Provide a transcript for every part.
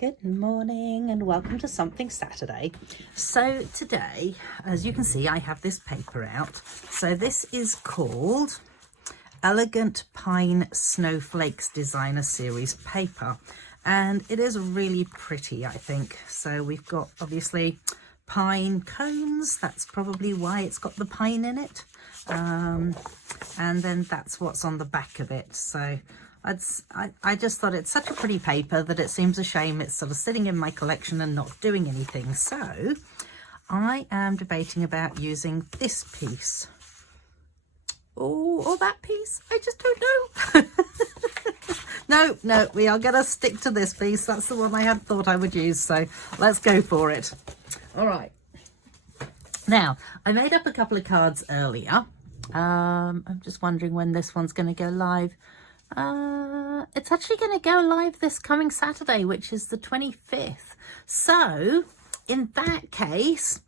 Good morning and welcome to Something Saturday. So today, as you can see, I have this paper out. So this is called Elegant Pine Snowflakes Designer Series paper, and it is really pretty, I think. So we've got obviously pine cones, that's probably why it's got the pine in it, and then that's what's on the back of it. So I just thought it's such a pretty paper that it seems a shame it's sort of sitting in my collection and not doing anything. So I am debating about using this piece or that piece. I just don't know. No, we are going to stick to this piece. That's the one I had thought I would use. So let's go for it. All right. Now, I made up a couple of cards earlier. I'm just wondering when this one's going to go live. It's actually going to go live this coming Saturday, which is the 25th. So in that case,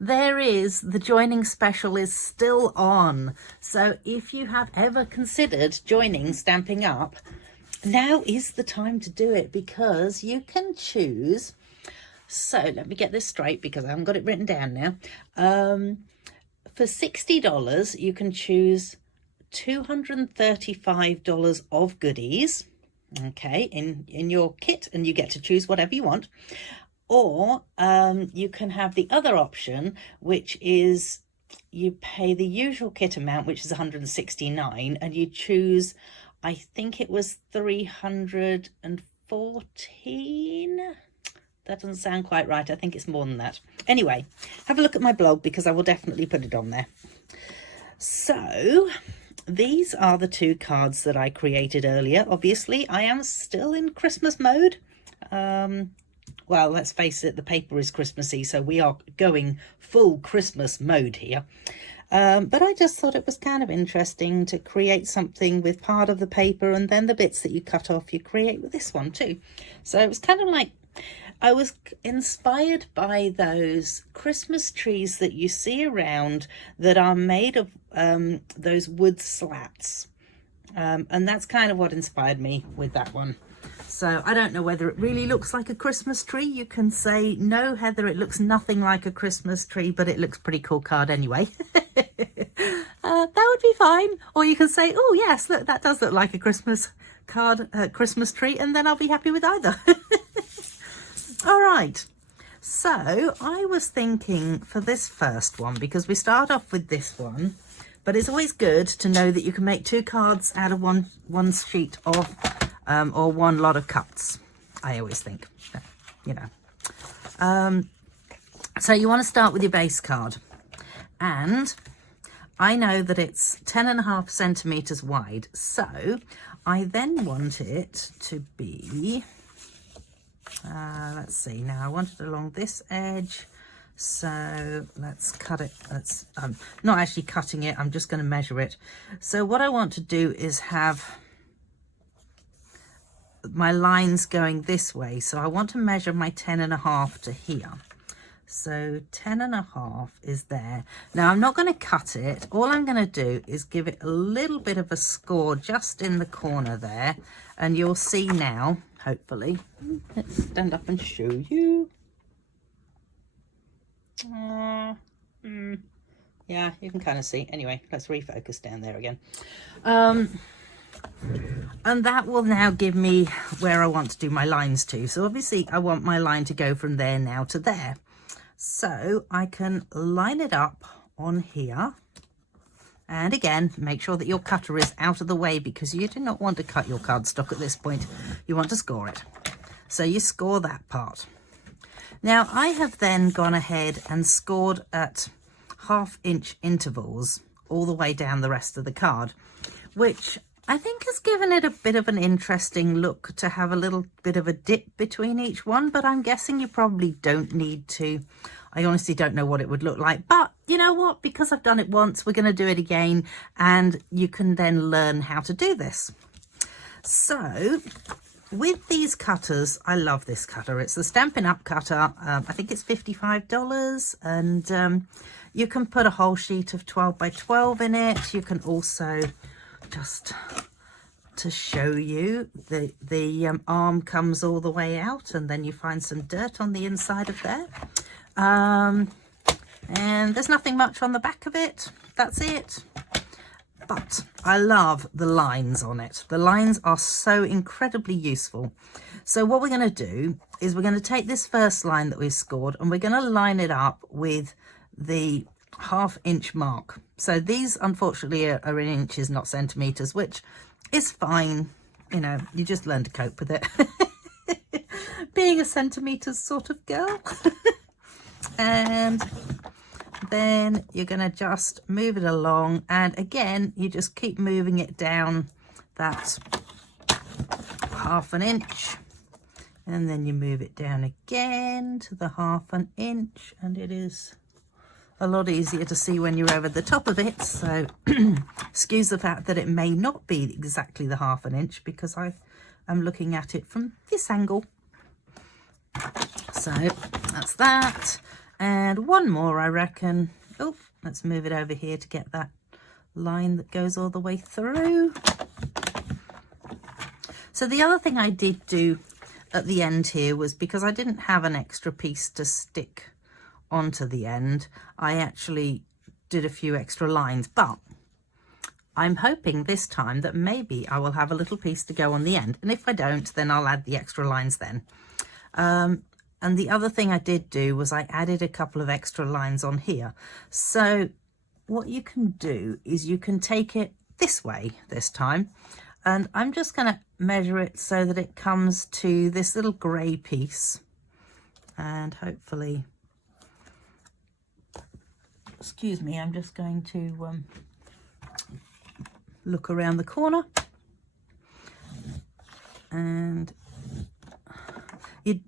the joining special is still on. So if you have ever considered joining Stampin' Up, now is the time to do it, because you can choose. So let me get this straight because I haven't got it written down now. For $60, you can choose $235 of goodies, okay, in your kit, and you get to choose whatever you want. Or you can have the other option, which is you pay the usual kit amount, which is $169, and you choose, I think it was 314. That doesn't sound quite right. I think it's more than that. Anyway, have a look at my blog because I will definitely put it on there. So these are the two cards that I created earlier. Obviously, I am still in Christmas mode. Well, let's face it, the paper is Christmassy, so we are going full Christmas mode here. But I just thought it was kind of interesting to create something with part of the paper, and then the bits that you cut off, you create with this one too. So it was kind of like, I was inspired by those Christmas trees that you see around that are made of those wood slats. And that's kind of what inspired me with that one. So I don't know whether it really looks like a Christmas tree. You can say, no, Heather, it looks nothing like a Christmas tree, but it looks pretty cool card anyway. That would be fine. Or you can say, oh, yes, look, that does look like a Christmas card, Christmas tree, and then I'll be happy with either. All right. So I was thinking for this first one, because we start off with this one, but it's always good to know that you can make two cards out of one sheet of or one lot of cuts. I always think, you know. So you want to start with your base card, and I know that it's 10.5 centimeters wide. So I then want it to be, let's see, now I want it along this edge. So let's cut it. Let's not actually cutting it, I'm just going to measure it. So what I want to do is have my lines going this way. So I want to measure my 10.5 to here. So 10.5 is there. Now I'm not going to cut it. All I'm going to do is give it a little bit of a score just in the corner there, and you'll see now, hopefully. Let's stand up and show you. Yeah, you can kind of see. Anyway, let's refocus down there again. And that will now give me where I want to do my lines to. So obviously I want my line to go from there now to there. So I can line it up on here. And again, make sure that your cutter is out of the way, because you do not want to cut your cardstock at this point. You want to score it. So you score that part. Now I have then gone ahead and scored at 1/2 inch intervals all the way down the rest of the card, which I think has given it a bit of an interesting look to have a little bit of a dip between each one, but I'm guessing you probably don't need to. I honestly don't know what it would look like, but you know what? Because I've done it once, we're going to do it again, and you can then learn how to do this. So with these cutters, I love this cutter. It's the Stampin' Up cutter. I think it's $55, and you can put a whole sheet of 12 by 12 in it. You can also just to show you. The arm comes all the way out, and then you find some dirt on the inside of there. And there's nothing much on the back of it. That's it. But I love the lines on it. The lines are so incredibly useful. So what we're going to do is we're going to take this first line that we've scored, and we're going to line it up with the 1/2 inch mark. So these unfortunately are in inches, not centimeters, which is fine. You know, you just learn to cope with it. Being a centimeters sort of girl. And then you're going to just move it along, and again you just keep moving it down that 1/2 inch, and then you move it down again to the 1/2 inch, and it is a lot easier to see when you're over the top of it. So excuse the fact that it may not be exactly the 1/2 inch, because I am looking at it from this angle. So that's that. And one more, I reckon. Oh, let's move it over here to get that line that goes all the way through. So the other thing I did do at the end here was, because I didn't have an extra piece to stick onto the end, I actually did a few extra lines. But I'm hoping this time that maybe I will have a little piece to go on the end. And if I don't, then I'll add the extra lines then. And the other thing I did do was I added a couple of extra lines on here. So what you can do is you can take it this way this time. And I'm just going to measure it so that it comes to this little grey piece. And hopefully, excuse me, I'm just going to look around the corner. And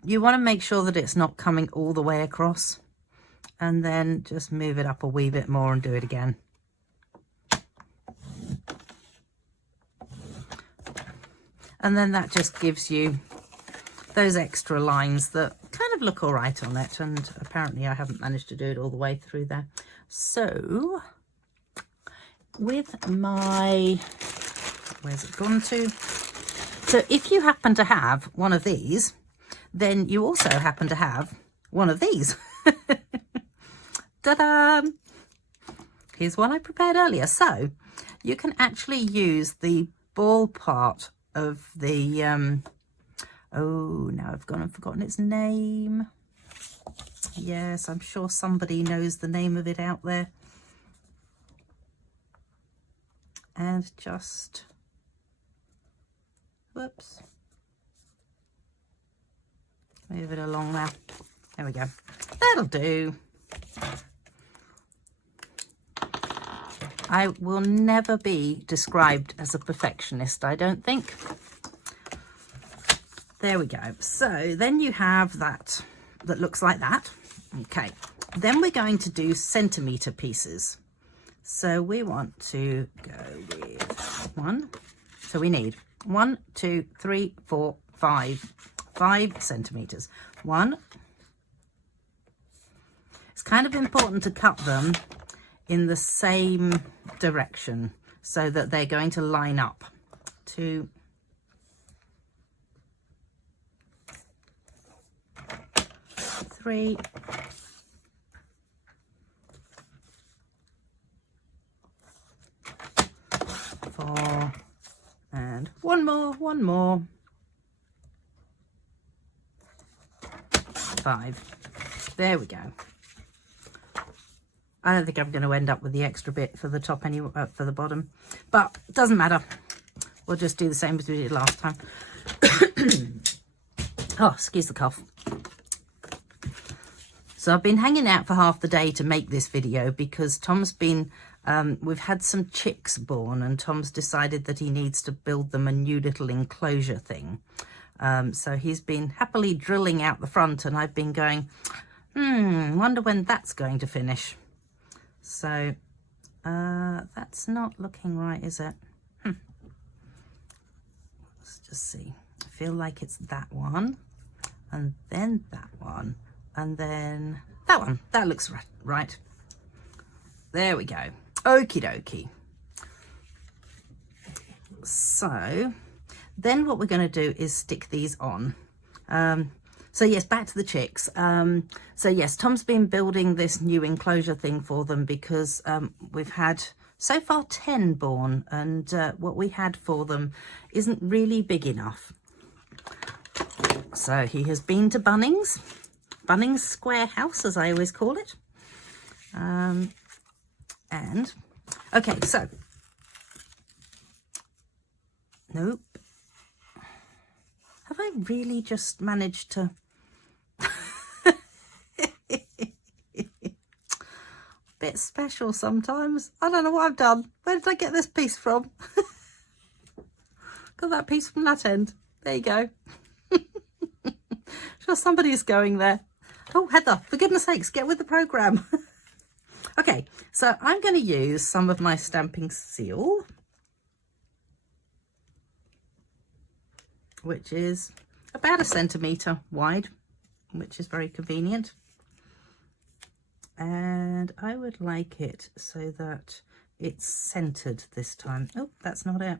you want to make sure that it's not coming all the way across, and then just move it up a wee bit more and do it again. And then that just gives you those extra lines that kind of look all right on it, and apparently I haven't managed to do it all the way through there. So with my, where's it gone to? So if you happen to have one of these, then you also happen to have one of these. Ta-da! Here's one I prepared earlier. So you can actually use the ball part of the, oh, now I've gone and forgotten its name. Yes, I'm sure somebody knows the name of it out there. And just, whoops. Move it along now. There we go. That'll do. I will never be described as a perfectionist, I don't think. There we go. So then you have that looks like that. Okay. Then we're going to do centimetre pieces. So we want to go with one. So we need 1, 2, 3, 4, 5 centimeters. One. It's kind of important to cut them in the same direction so that they're going to line up. 2, 3, 4, and one more. 5. There we go. I don't think I'm going to end up with the extra bit for the top anyway, for the bottom, but it doesn't matter. We'll just do the same as we did last time. Oh, excuse the cough. So I've been hanging out for half the day to make this video because Tom's been, we've had some chicks born, and Tom's decided that he needs to build them a new little enclosure thing. So he's been happily drilling out the front, and I've been going, wonder when that's going to finish. So that's not looking right, is it? Let's just see. I feel like it's that one, and then that one, and then that one. That looks right. There we go. Okie dokie. So then what we're going to do is stick these on. So yes, back to the chicks. So yes, Tom's been building this new enclosure thing for them because we've had so far 10 born, and what we had for them isn't really big enough. So he has been to Bunnings Square House, as I always call it. And okay, so nope. Have I really just managed to bit special sometimes? I don't know what I've done. Where did I get this piece from? Got that piece from that end. There you go. Sure, somebody is going there. Oh, Heather, for goodness sakes, get with the program. Okay, so I'm going to use some of my stamping seal, which is about 1 centimetre wide, which is very convenient. And I would like it so that it's centered this time. Oh, that's not it.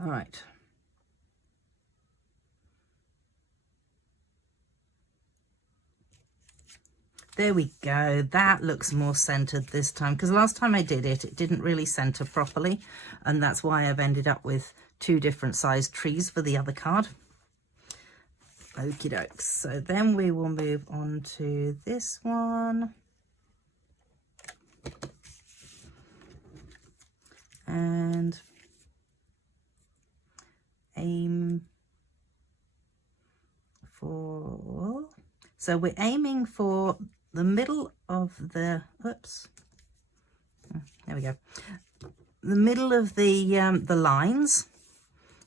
All right. There we go. That looks more centered this time, because last time I did it, it didn't really center properly. And that's why I've ended up with 2 different sized trees for the other card. Okie dokes. So then we will move on to this one. And aim for, so we're aiming for the middle of the, oops, there we go, the middle of the lines,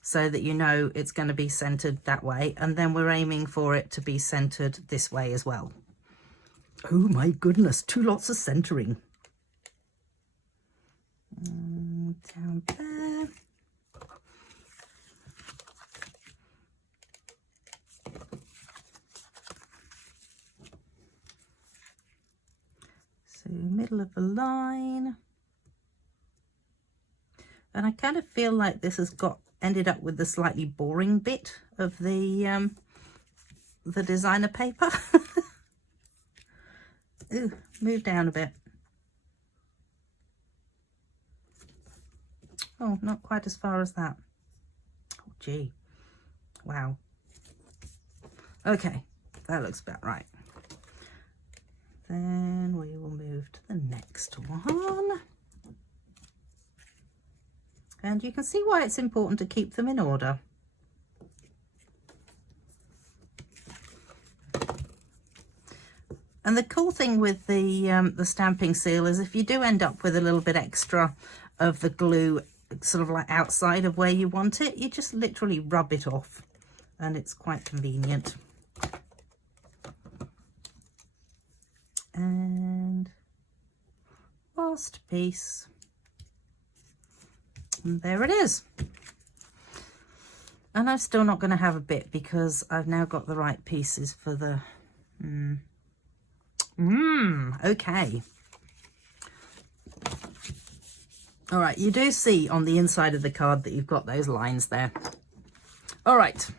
so that you know it's going to be centered that way, and then we're aiming for it to be centered this way as well. Oh my goodness, 2 lots of centering. Down there. So middle of the line. And I kind of feel like this has ended up with the slightly boring bit of the designer paper. Ooh, move down a bit. Oh, not quite as far as that. Oh, gee. Wow. Okay, that looks about right. Then we will move to the next one. And you can see why it's important to keep them in order. And the cool thing with the stamping seal is if you do end up with a little bit extra of the glue sort of like outside of where you want it, you just literally rub it off, and it's quite convenient. And last piece. And there it is. And I'm still not going to have a bit because I've now got the right pieces for the okay. All right, you do see on the inside of the card that you've got those lines there. All right,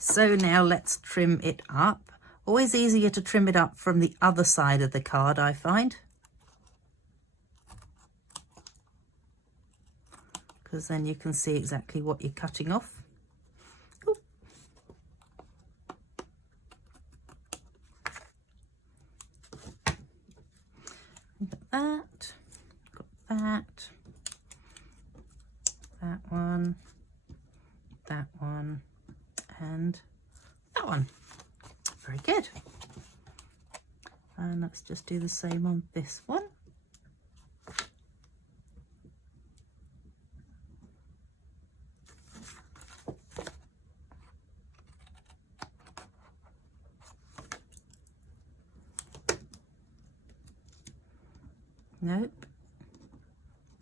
so now let's trim it up. Always easier to trim it up from the other side of the card, I find, because then you can see exactly what you're cutting off. Ooh. Got that, that one, and that one. Very good. And let's just do the same on this one. Nope.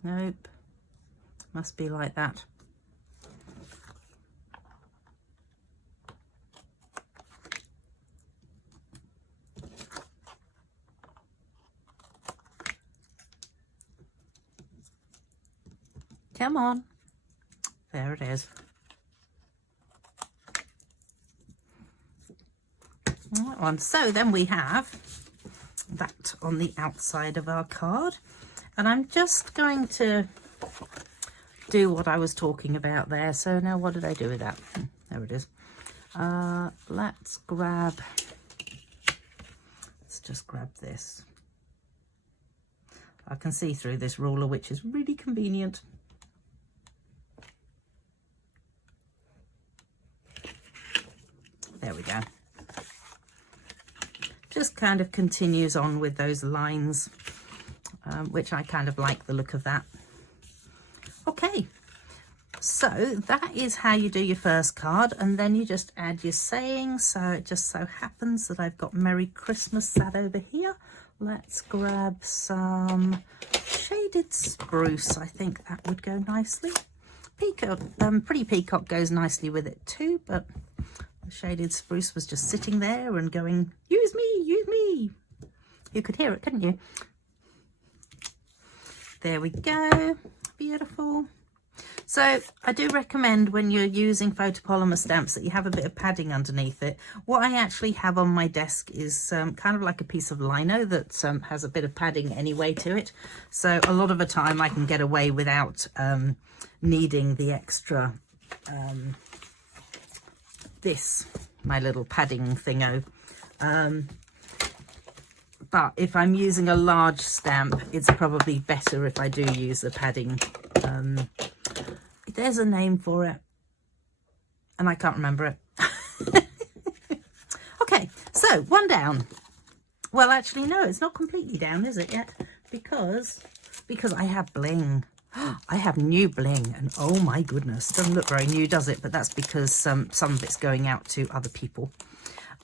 Nope. Must be like that. Come on. There it is. That one. So then we have that on the outside of our card. And I'm just going to do what I was talking about there. So now what did I do with that? There it is. Let's just grab this. I can see through this ruler, which is really convenient. There we go. Just kind of continues on with those lines, which I kind of like the look of that. Okay, so that is how you do your first card, and then you just add your saying. So it just so happens that I've got Merry Christmas sat over here. Let's grab some shaded spruce. I think that would go nicely. Peacock, Pretty Peacock goes nicely with it too, but the shaded spruce was just sitting there and going, use me, use me. You could hear it, couldn't you? There we go. Beautiful. So I do recommend when you're using photopolymer stamps that you have a bit of padding underneath it. What I actually have on my desk is kind of like a piece of lino that has a bit of padding anyway to it. So a lot of the time I can get away without needing the extra, my little padding thingo. But if I'm using a large stamp, it's probably better if I do use the padding. There's a name for it, and I can't remember it. Okay, so one down. Well, actually, no, it's not completely down, is it yet? Because I have bling. I have new bling, and oh my goodness, doesn't look very new, does it? But that's because some of it's going out to other people.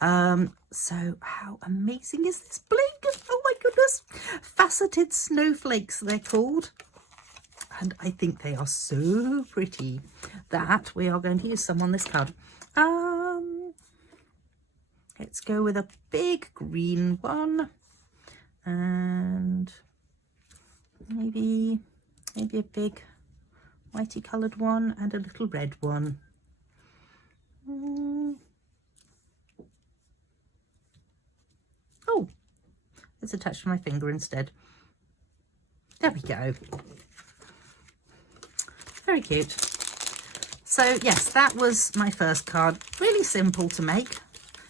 So how amazing is this bling? Oh my goodness. Faceted snowflakes, they're called. And I think they are so pretty that we are going to use some on this card. Let's go with a big green one, and maybe a big whitey coloured one and a little red one. Oh, it's attached to my finger instead. There we go. Very cute. So yes, that was my first card. Really simple to make.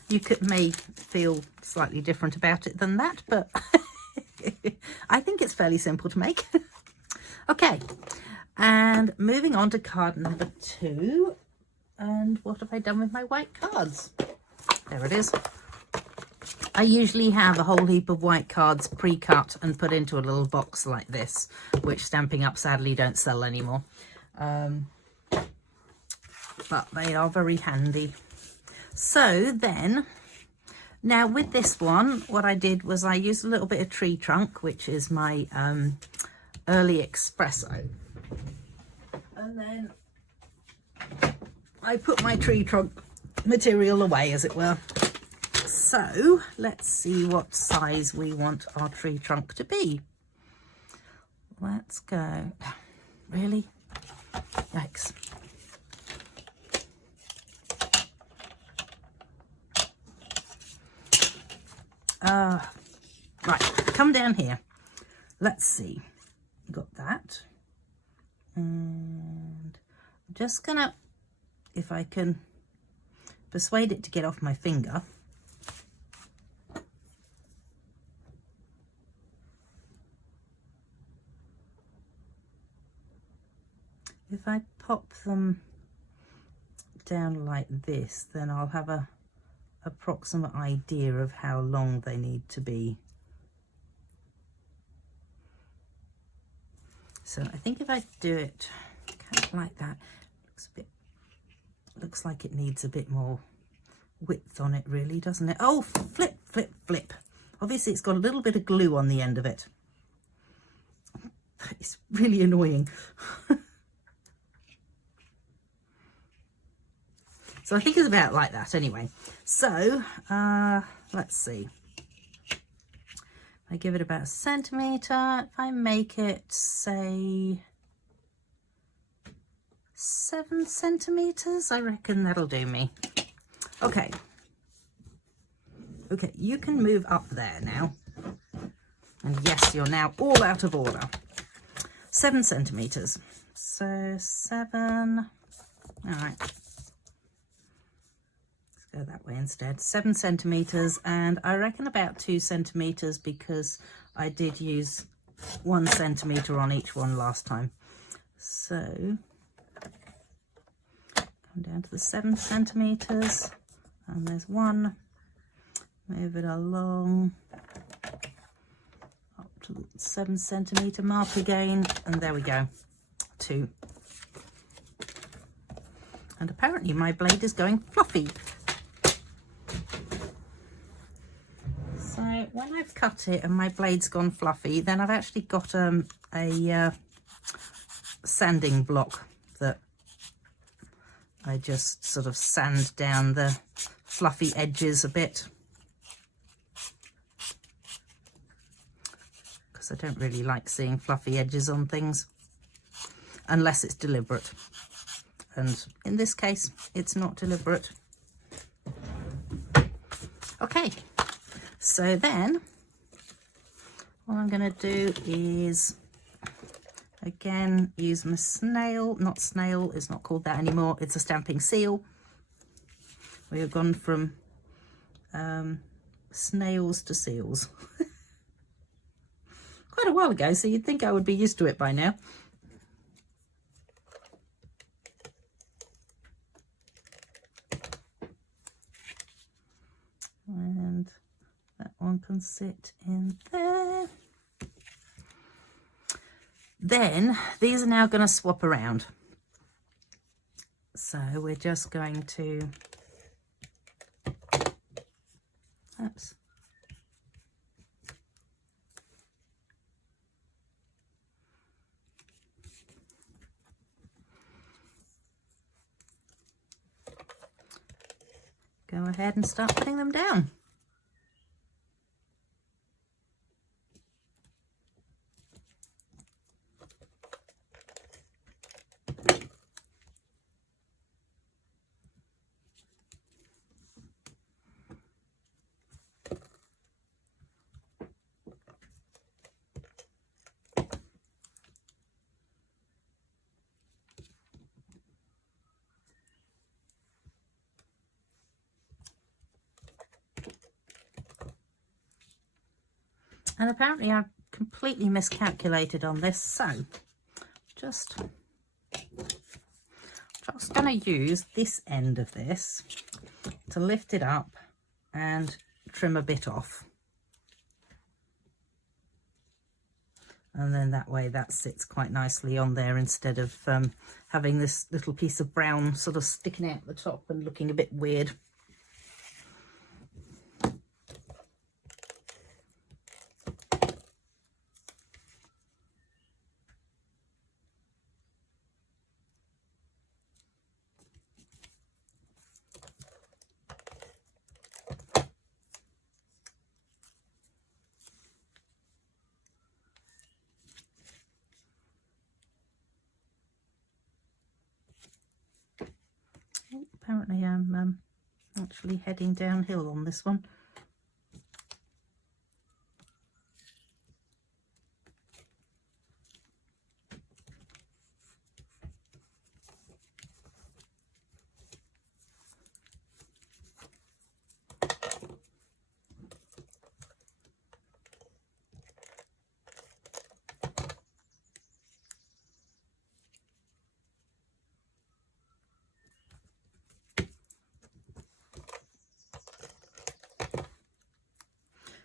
You may feel slightly different about it than that, but I think it's fairly simple to make. Okay, and moving on to card number 2. And what have I done with my white cards? There it is. I usually have a whole heap of white cards pre-cut and put into a little box like this, which Stampin' Up! Sadly don't sell anymore. But they are very handy. So then, now with this one, what I did was I used a little bit of tree trunk, which is my early espresso. And then I put my tree trunk material away, as it were. So let's see what size we want our tree trunk to be. Let's go. Really? Yikes. Right, come down here. Let's see. Got that. And I'm just gonna, if I can persuade it to get off my finger. If I pop them down like this, then I'll have a approximate idea of how long they need to be. So I think if I do it kind of like that, looks like it needs a bit more width on it, really, doesn't it? Oh, flip, flip, flip. Obviously it's got a little bit of glue on the end of it. That is really annoying. So I think it's about like that anyway. So let's see. I give it about 1 centimetre. If I make it, say, 7 centimeters. I reckon that'll do me. Okay. Okay, you can move up there now. And yes, you're now all out of order. 7 centimeters. So 7. All right. Let's go that way instead. 7 centimeters, and I reckon about 2 centimeters because I did use 1 centimeter on each one last time. So come down to the 7 centimeters, and there's 1. Move it along up to the 7 centimeter mark again, and there we go, 2. And apparently my blade is going fluffy. So when I've cut it and my blade's gone fluffy, then I've actually got a sanding block that I just sort of sand down the fluffy edges a bit. I don't really like seeing fluffy edges on things unless it's deliberate, and in this case it's not deliberate. Okay, so then what I'm going to do is again use my snail, not snail, it's not called that anymore, it's a stamping seal. We have gone from snails to seals. Quite a while ago, so you'd think I would be used to it by now. And that one can sit in there. Then these are now going to swap around. So we're just going to, oops. Go ahead and start putting them down. And apparently I've completely miscalculated on this, so just going to use this end of this to lift it up and trim a bit off. And then that way that sits quite nicely on there instead of having this little piece of brown sort of sticking out the top and looking a bit weird. Apparently I'm actually heading downhill on this one.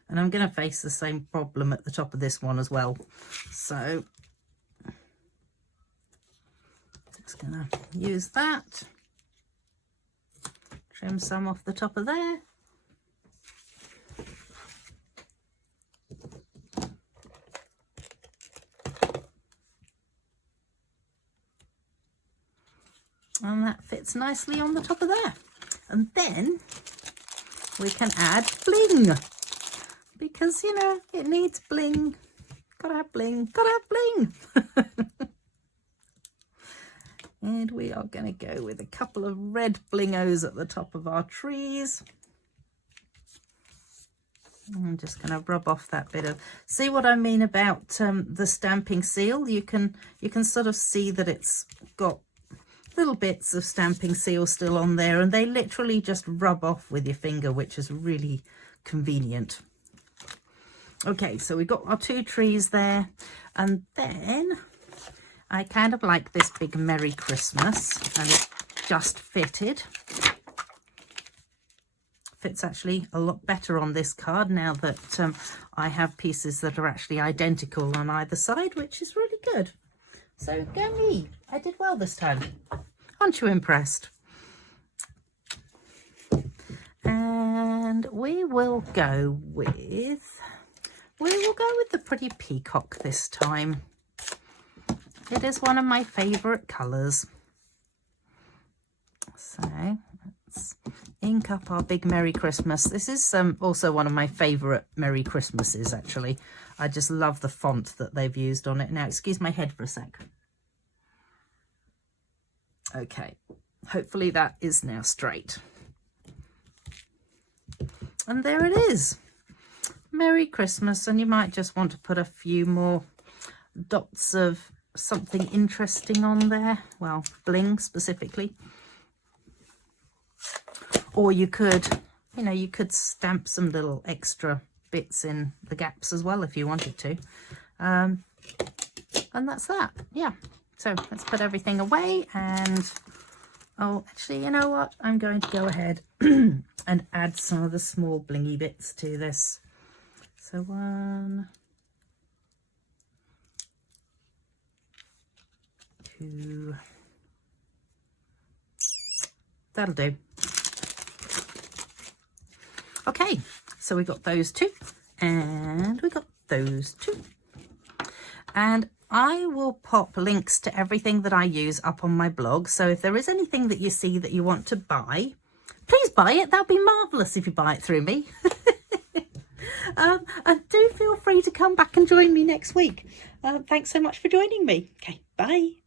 And I'm going to face the same problem at the top of this one as well. So just going to use that, trim some off the top of there. And that fits nicely on the top of there. And then we can add bling. Because, you know, it needs bling. Gotta have bling. Gotta have bling. And we are going to go with a couple of red blingos at the top of our trees. I'm just going to rub off that bit of, see what I mean about the stamping seal? You can sort of see that it's got little bits of stamping seal still on there, and they literally just rub off with your finger, which is really convenient. Okay, so we've got our 2 trees there, and then I kind of like this big Merry Christmas, and it's just fitted. Fits actually a lot better on this card now that I have pieces that are actually identical on either side, which is really good. So go me, I did well this time. Aren't you impressed? And we will go with the pretty peacock this time. It is one of my favourite colours. So let's ink up our big Merry Christmas. This is also one of my favourite Merry Christmases, actually. I just love the font that they've used on it. Now, excuse my head for a sec. Okay, hopefully that is now straight. And there it is. Merry Christmas. And you might just want to put a few more dots of something interesting on there. Well, bling specifically. Or you could, you know, you could stamp some little extra bits in the gaps as well if you wanted to. And that's that. Yeah. So let's put everything away, and oh, actually, you know what? I'm going to go ahead and add some of the small blingy bits to this. So 1, 2, that'll do. Okay, so we got those 2, and we got those 2. And I will pop links to everything that I use up on my blog. So if there is anything that you see that you want to buy, please buy it. That'd be marvellous if you buy it through me. And do feel free to come back and join me next week. Thanks so much for joining me. Okay, bye.